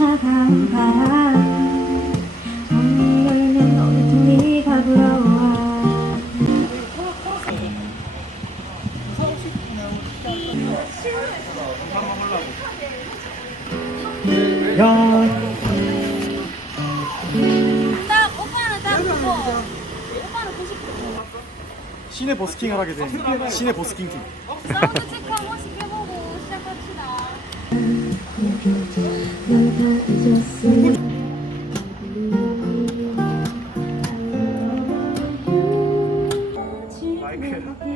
차가운 바람 문 열면 온통이가 불어와 나 오빠는 나 그거 오빠는 90% 시내 버스킹을 하게 된 시내 버스킹 팀. 사운드 체크 한 번씩 해보고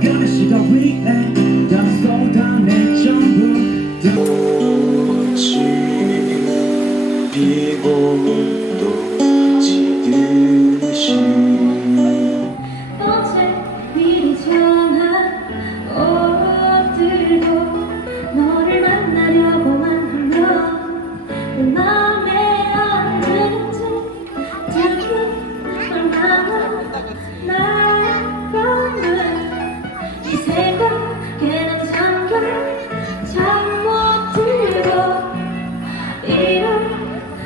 흘러가는 시간 위에 다 쏟아 내 전부. 꽃이 피고 또 지듯이 어제 미리 정한 옷들도 너를 만나려고만 하면 마음에 안 드는지 특히 얼마나 날 He said.